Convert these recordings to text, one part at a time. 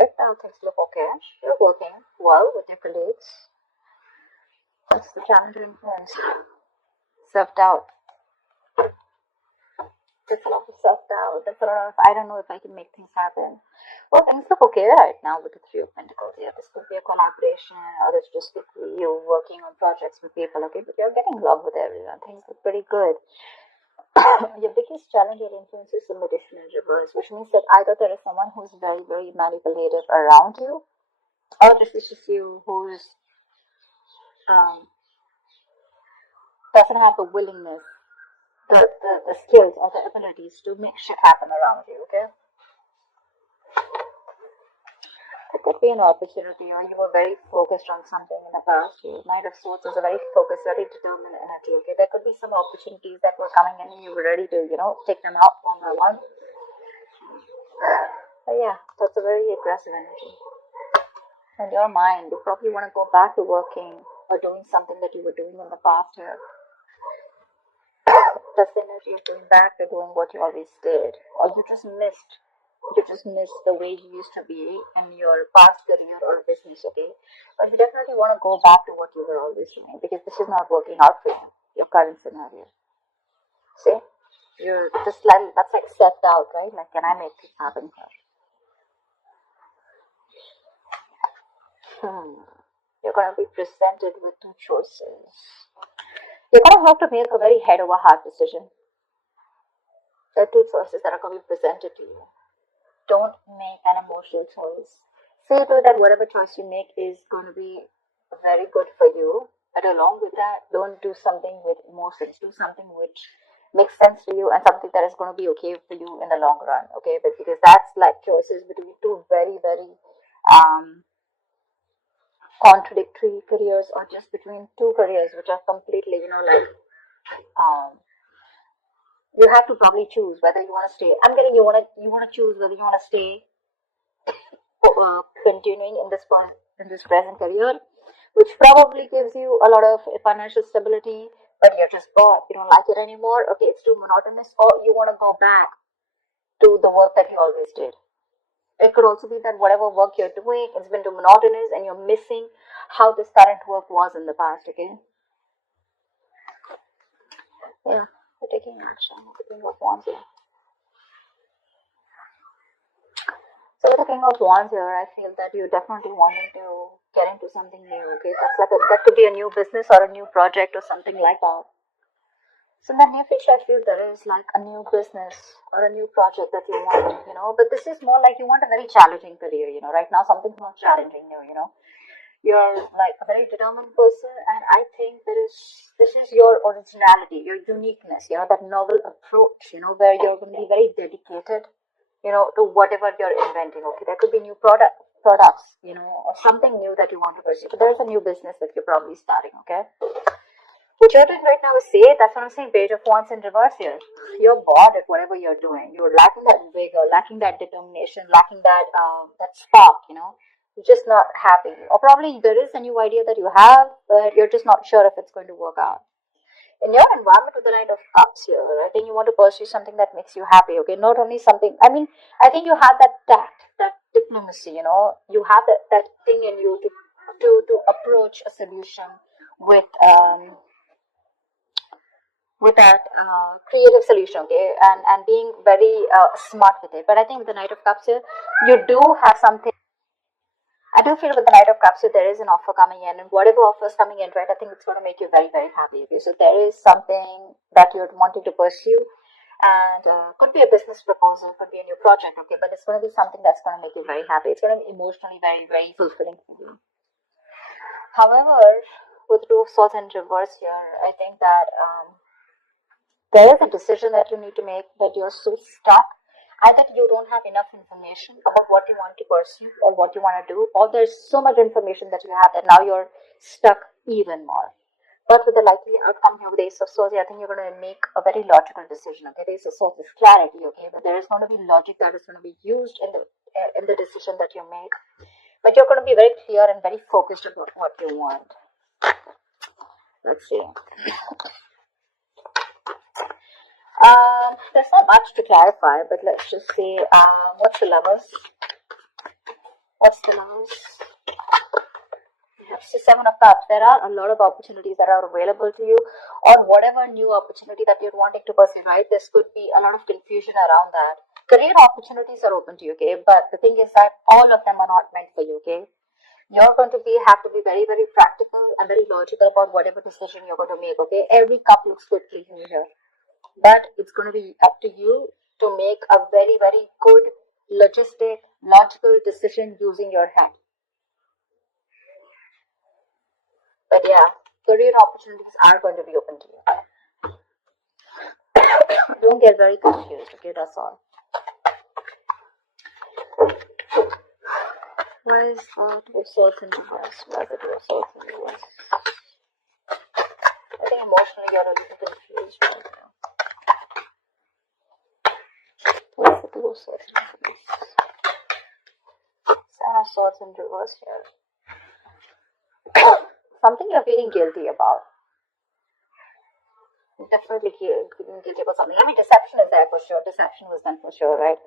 Right now things look okay. You're working well with your colleagues. That's the challenging influence. Self-doubt. There's a lot of self-doubt. There's a lot of, I don't know if I can make things happen. Well, things look okay right now with the Three of Pentacles. Yeah, this could be a collaboration, or this just could be you working on projects with people, okay? But you're getting along with everyone. Things look pretty good. Your biggest challenge or influence is the Magician in reverse, which means that either there is someone who's very, very manipulative around you, or this is just you who's doesn't have the willingness, the skills or the abilities to make shit happen around you, okay? It could be an opportunity, or you were very focused on something in the past. Your Knight of Swords is a very focused, very determined energy, okay? There could be some opportunities that were coming in and you were ready to, take them out one by one. But yeah, that's a very aggressive energy. In your mind, you probably want to go back to working or doing something that you were doing in the past here. That's the energy of going back to doing what you always did, or you just missed the way you used to be in your past career or business, okay? But you definitely want to go back to what you were always doing, because this is not working out for you, your current scenario. See? You're just like, that's like self-doubt, right? Like, can I make this happen here? You're going to be presented with two choices. You're going to have to make a very head-over-heart decision. There are two choices that are going to be presented to you. Don't make an emotional choice. See to it that whatever choice you make is going to be very good for you. But along with that, don't do something with emotions. Do something which makes sense to you and something that is going to be okay for you in the long run. Okay, but because that's like choices between two very, very contradictory careers, or just between two careers which are completely, you have to probably choose whether you want to stay. I'm getting you want to choose whether you want to stay continuing in this present career, which probably gives you a lot of financial stability, but you're just bored. You don't like it anymore. Okay, it's too monotonous, or you want to go back to the work that you always did. It could also be that whatever work you're doing, it's been too monotonous and you're missing how this current work was in the past, okay? Yeah, we're taking action. The King of Wands here. So with the King of Wands here, I feel that you're definitely wanting to get into something new, okay? That could be a new business or a new project or something like that. So in the near future, I feel there is like a new business or a new project that you want, but this is more like you want a very challenging career, right now something's not challenging you, You're like a very determined person, and I think this is your originality, your uniqueness, that novel approach, where you're going to be very dedicated, to whatever you're inventing, okay? There could be new products, or something new that you want to pursue. So there's a new business that you're probably starting, okay? What you're doing right now is that's what I'm saying, Page of Wands in reverse here. You're bored at whatever you're doing. You're lacking that vigor, lacking that determination, lacking that spark, You're just not happy. Or probably there is a new idea that you have, but you're just not sure if it's going to work out. In your environment with the Knight of Cups here, I think you want to pursue something that makes you happy, okay? Not only something, I think you have that tact, that diplomacy, You have that thing in you to approach a solution with that creative solution, okay, and being very smart with it. But I think with the Knight of Cups here, you do have something. I do feel with the Knight of Cups here, there is an offer coming in, and whatever offer is coming in, right, I think it's going to make you very, very happy. Okay, so there is something that you're wanting to pursue, and could be a business proposal, could be a new project, okay, but it's going to be something that's going to make you very happy. It's going to be emotionally very, very fulfilling for you. However, with Two of Swords in reverse here, I think that there is a decision that you need to make, that you're so stuck, either you don't have enough information about what you want to pursue or what you want to do, or there's so much information that you have that now you're stuck even more. But with the likely outcome here with the Ace of Swords, I think you're going to make a very logical decision, okay? The Ace of Swords is clarity, okay? But there is going to be logic that is going to be used in the decision that you make. But you're going to be very clear and very focused about what you want. Let's see. There's not much to clarify, but let's just say, what's the Lovers? What's the last? It's the Seven of Cups. There are a lot of opportunities that are available to you, or whatever new opportunity that you're wanting to pursue, right? This could be a lot of confusion around that. Career opportunities are open to you, okay? But the thing is that all of them are not meant for you, okay? You're going to have to be very, very practical and very logical about whatever decision you're going to make, okay? Every cup looks good to you here. But it's going to be up to you to make a very, very good, logical decision using your head. But yeah, career opportunities are going to be open to you. Don't get very confused, okay? That's all. Why is Two of Swords in reverse? Why is the Two of Swords in reverse? I think emotionally you're a little confused right now. Why is the Two of Swords in reverse? Seven of Swords in reverse here. Something you're feeling guilty about. Definitely feeling guilty about something. I mean, deception is there for sure. Deception was done for sure, right?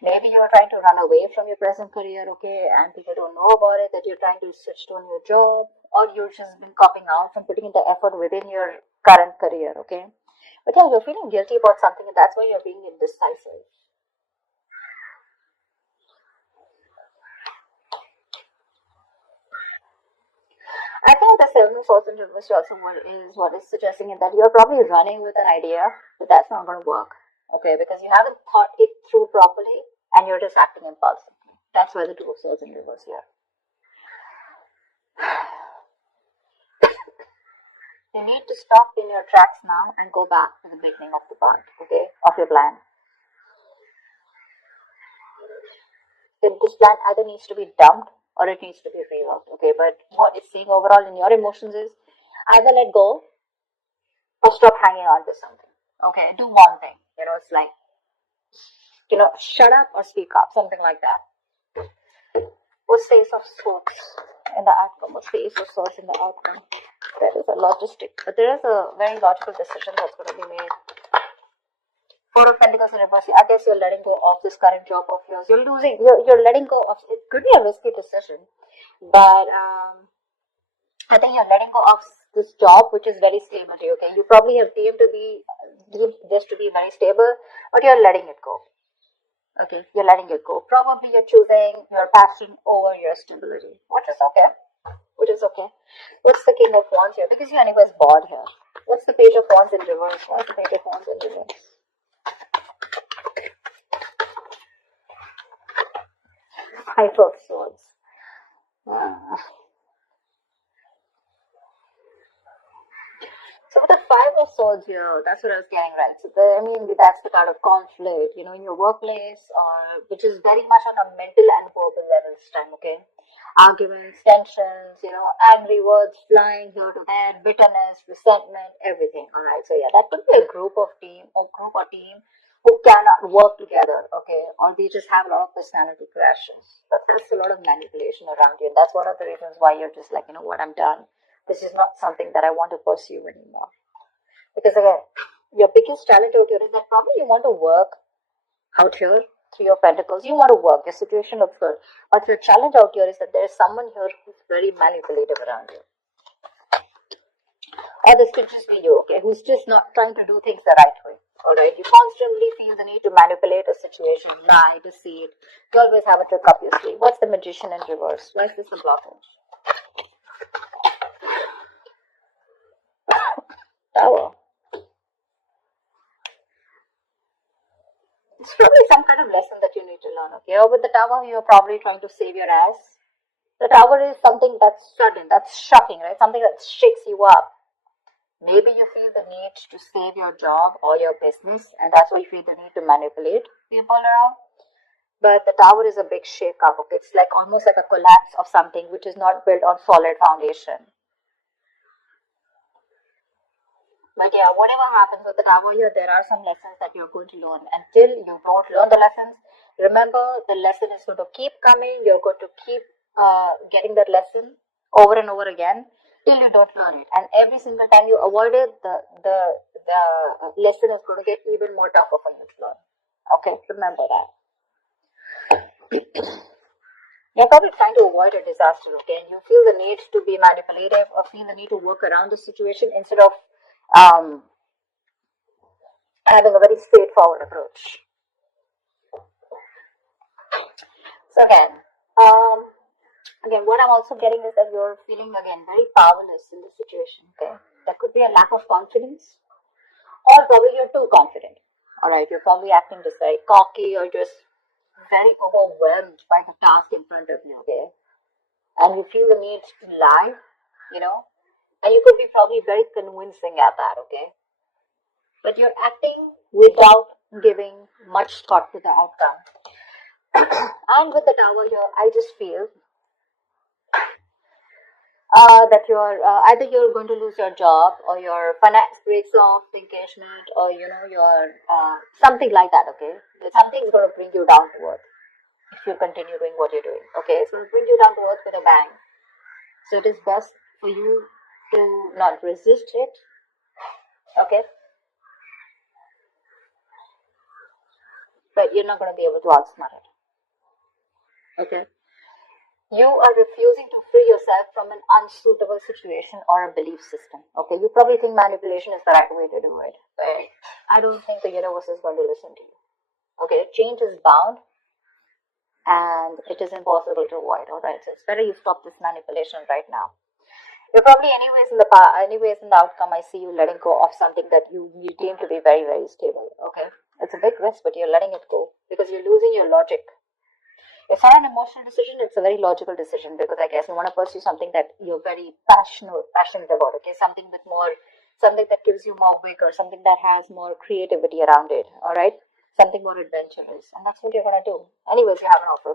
Maybe you're trying to run away from your present career, okay, and people don't know about it, that you're trying to switch to a new job, or you've just been copping out from putting in the effort within your current career, okay? But yeah, you're feeling guilty about something, and that's why you're being indecisive. I think the Seven of Swords in reverse also what is suggesting is that you're probably running with an idea, but that's not going to work, okay, because you haven't thought it through properly, and you're just acting impulsively. That's why the Two of Swords in reverse here. You need to stop in your tracks now and go back to the beginning of the path, okay, of your plan. This plan either needs to be dumped or it needs to be reworked, okay, but what it's saying overall in your emotions is either let go or stop hanging on to something, okay, do one thing, it's like, shut up or speak up, something like that. What's the Ace of Swords in the outcome? What's the Ace of Swords in the outcome? There is a very logical decision that's going to be made. Four of Pentacles in reverse. I guess you're letting go of this current job of yours. You're letting go of, it could be a risky decision, but I think you're letting go of this job, which is very stable to you, okay? You probably have deemed this to be very stable, but you're letting it go. Okay, you're letting it go. Probably you're choosing your passion over your stability, which is okay. What's the King of Wands here? Because your anyway is bored here. What's the Page of Wands in reverse? What's the Page of Wands in reverse? Five of Swords. So with the Five of Swords here, that's what I was getting right. So that's the kind of conflict, in your workplace, or which is very much on a mental and verbal level this time, okay? Arguments, tensions, angry words flying here to there, bitterness, resentment, everything. Alright, so yeah, that could be a group or team who cannot work together, okay? Or they just have a lot of personality crashes. But there's a lot of manipulation around you, and that's one of the reasons why you're just like, what, I'm done. This is not something that I want to pursue anymore. Because again, your biggest challenge out here is that probably you want to work out here, Three of Pentacles. You want to work, your situation looks good. But your challenge out here is that there is someone here who's very manipulative around you. Or this could just be you, okay, who's just not trying to do things the right way. Alright, you constantly feel the need to manipulate a situation, lie, deceive. You always have a trick up your sleeve. What's the Magician in reverse? Why is this a blockage? Tower. It's probably some kind of lesson that you need to learn, okay? Or with the Tower, you're probably trying to save your ass. The Tower is something that's sudden, that's shocking, right? Something that shakes you up. Maybe you feel the need to save your job or your business, and that's why you feel the need to manipulate people around. But the Tower is a big shake-up, okay? It's like almost like a collapse of something which is not built on solid foundation. But yeah, whatever happens with the Tower here, there are some lessons that you're going to learn. Until you don't learn the lessons, remember the lesson is going to keep coming. You're going to keep getting that lesson over and over again till you don't learn it. And every single time you avoid it, the lesson is going to get even more tougher for you to learn. Okay, remember that. You're probably trying to avoid a disaster, okay? And you feel the need to be manipulative or feel the need to work around the situation instead of um, having a very straightforward approach. So again, what I'm also getting is that you're feeling again very powerless in this situation, okay? There could be a lack of confidence, or probably you're too confident. Alright, you're probably acting just very cocky or just very overwhelmed by the task in front of you, okay? And you feel the need to lie, you know, and you could be probably very convincing at that, okay? But you're acting without giving much thought to the outcome. And with the Tower here, I just feel that you're either you're going to lose your job or your finance breaks off, the engagement, or your something like that. Okay, something's going to bring you down to earth if you continue doing what you're doing. Okay, it's going to bring you down to earth with a bang. So it is best for you to not resist it. Okay, but you're not going to be able to outsmart it. Okay. You are refusing to free yourself from an unsuitable situation or a belief system. Okay, you probably think manipulation is the right way to do it, but I don't think the universe is going to listen to you. Okay, change is bound and it is impossible to avoid. Alright, so it's better you stop this manipulation right now. You're probably anyways in the outcome, I see you letting go of something that you deem to be very, very stable. Okay, it's a big risk, but you're letting it go because you're losing your logic. It's not an emotional decision, it's a very logical decision because I guess you want to pursue something that you're very passionate about, okay? Something that gives you more vigor, something that has more creativity around it, alright? Something more adventurous, and that's what you're going to do. Anyways, you have an offer.